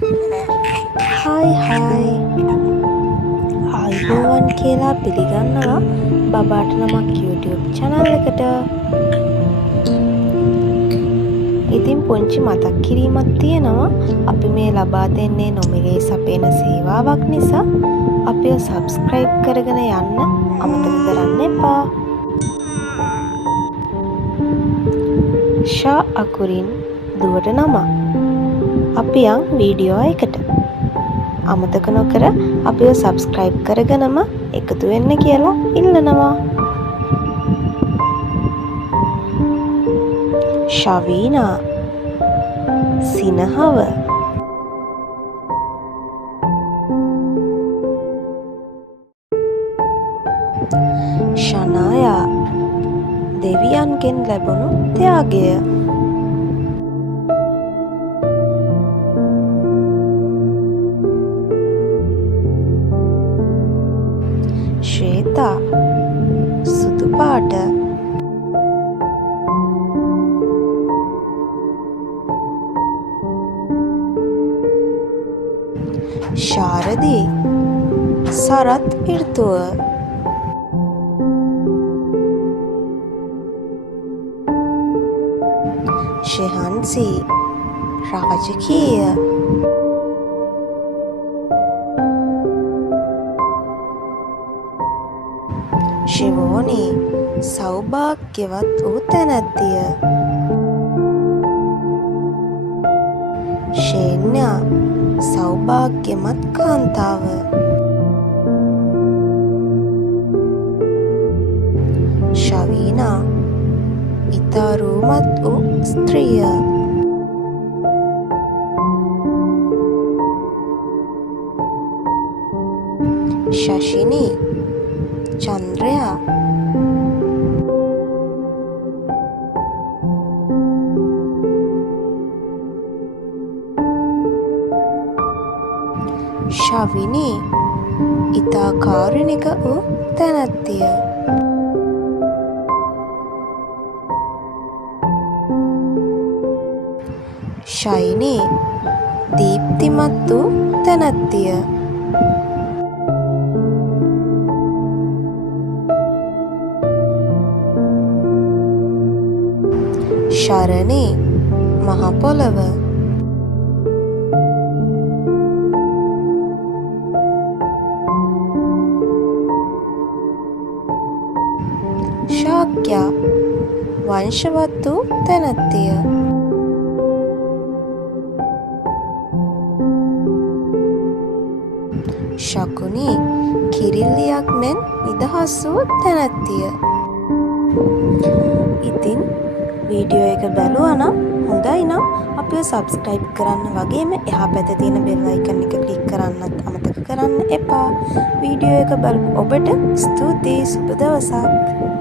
Hi ආයිබෝවන් කියලා පිළිගන්නවා බබාට නමක් YouTube channel එකට. ඉතින් පුංචි මතක් කිරීමක් තියෙනවා. අපි මේ ලබා දෙන්නේ නොමිලේ සපයන සේවාවක් නිසා අපිව subscribe කරගෙන යන්න අමතක කරන්න එපා. ෂා අකුරින් දුවට නම. අපි යන් වීඩියෝ එකට. අමතක නොකර අපිව subscribe කරගෙනම එකතු වෙන්න කියලා ඉල්ලනවා. ශවීනා සිනහව. ශනායා දෙවියන්ගෙන් ලැබුණු ත්‍යාගය. ශ්වේතා සුදු පාට. ශාරදී සරත් ඍතුව. ශෙහන්සි රාජකීය. ශිවෝනි සෞභාග්‍යවත් වූ තැනැත්තිය. ශේන්‍යා සෞභාග්‍යමත් කාන්තාව. ශවීනා ඉතා රූමත් වූ ස්ත්‍රිය. ශෂිනී චන්ද්‍රයා. ශවිනී ඉතා කාරුණික වූ තැනැත්තිය. ශයිනී දීප්තිමත් වූ තැනැත්තිය. ශරණී මහ පොළව. ශාක්‍යා වංශවත් වූ තැනැත්තිය. ශකුනී කිරිල්ලියක් මෙන් නිදහස් වූ තැනැත්තිය. ඉතින් වීඩියෝ එක බැලුවා නම් හොඳයි නම් අපිව subscribe කරන්න වගේම එහා පැත්තේ තියෙන bell icon එක click කරන්නත් අමතක කරන්න එපා. වීඩියෝ එක බලපු ඔබට ස්තුතියි. සුබ දවසක්.